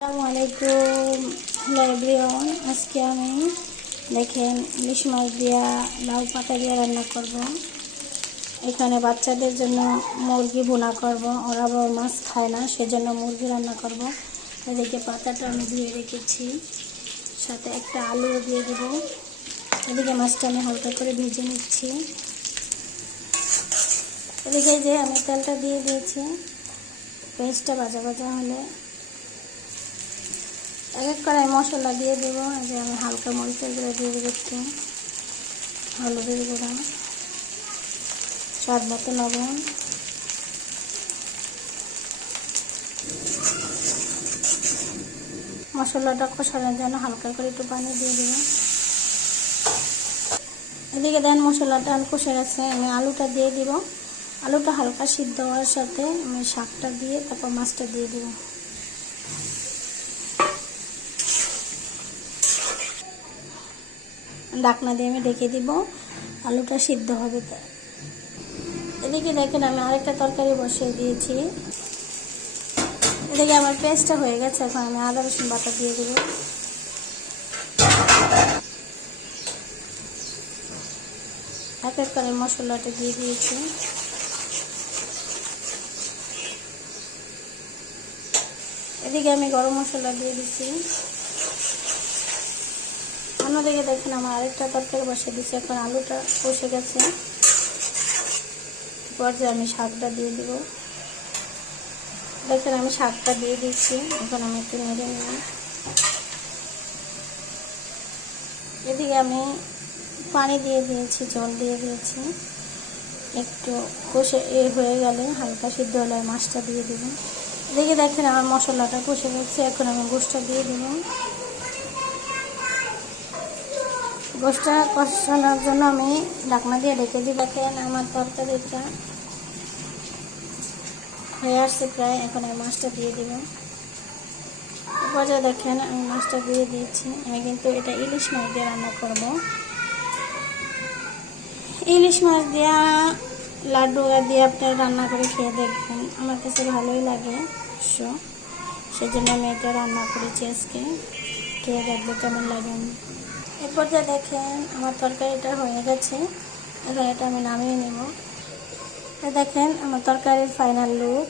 আসসালামু আলাইকুম। Hello everyone, আজকে আমি দেখেন ইলিশ মাছ দিয়া লাউ পাতা দিয়ে রান্না করব। এখানে বাচ্চাদের জন্য মুরগি ভুনা করব, ওরা বড় মাছ খায় না, সেজন্য মুরগি রান্না করব। এদিকে পাতাটা আমি ধুয়ে রেখেছি, সাথে একটা আলু দিয়ে দেব। এদিকে মাছটা আমি হালকা করে ভেজে নিচ্ছি। এদিকে যে আমি তেলটা দিয়ে দিয়েছি, পেঁয়াজটা ভাজা ভাজা হলে এক এক করে মশলা দিয়ে দেবো। যে আমি হালকা মরিচের গুঁড়া দিয়ে দেবো, একটু হলুদের গুঁড়া, স্বাদ মতো লবণ, মশলাটা কষানোর জন্য হালকা করে একটু পানি দিয়ে দেবো। এদিকে দেন মশলাটা কষে গেছে, আমি আলুটা দিয়ে দিব। আলুটা হালকা সিদ্ধ হওয়ার সাথে আমি শাকটা দিয়ে তারপর মাছটা দিয়ে দেবো। ঢাকনা দিয়ে আমি ঢেকে দিব, আলুটা সিদ্ধ হবে। এদিকে দেখেন আমি আরেকটা তরকারি বসিয়ে দিয়েছি। এদিকে আমার পেস্টটা হয়ে গেছে, এখন আমি আদা রসুন বাটা দিয়ে দেব। এক এক করে মশলাটা দিয়ে দিয়েছি। এদিকে আমি গরম মশলা দিয়ে দিচ্ছি। অন্যদিকে দেখেন আমার আরেকটা তরকারি বসিয়ে দিচ্ছি, এখন আলুটা কষে গেছে। পর্যায়ে আমি শাকটা দিয়ে দিব। দেখেন আমি শাকটা দিয়ে দিচ্ছি, এখন আমি একটু নেড়ে নিই। এদিকে আমি পানি দিয়ে দিয়েছি, জল দিয়ে দিয়েছি। একটু কষে হয়ে গেলে হালকা সিদ্ধ হলে মাছটা দিয়ে দেব। এদিকে দেখেন আমার মশলাটা কষে গেছে, এখন আমি গোশটা দিয়ে দেব। গোশটা কষানোর জন্য আমি ঢাকনা দিয়ে ঢেকে দিই। দেখেন আমার তরকারিটা হয়ে আসছে প্রায়, এখন আমি মাছটা দিয়ে দেব। পর্যায়ে দেখেন আমি মাছটা দিয়ে দিয়েছি। আমি কিন্তু এটা ইলিশ মাছ দিয়ে রান্না করব। ইলিশ মাছ দিয়া লাড্ডু দিয়ে আপনারা রান্না করে খেয়ে দেখবেন, আমার কাছে ভালোই লাগে অবশ্য, সেজন্য আমি এটা রান্না করেছি আজকে। খেয়ে দেখবো কেমন লাগে। এ পর্যায়ে দেখেন আমার তরকারিটা হয়ে গেছে, এখন এটা আমি নামিয়ে নেব। দেখেন আমার তরকারির ফাইনাল লুক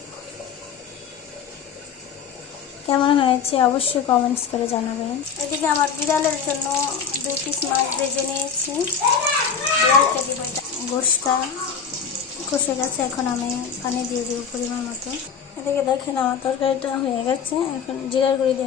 কেমন হয়েছে অবশ্যই কমেন্টস করে জানাবেন। এদিকে আমার বিড়ালের জন্য 2 পিস মাছ ভেজে নিয়েছি, বিড়ালকে দিব। গোশটা কষে গেছে, এখন আমি পানি দিয়ে দেবো পরিমাণ মতো। এদিকে দেখেন আমার তরকারিটা হয়ে গেছে, এখন জিরার গুঁড়ি দিয়ে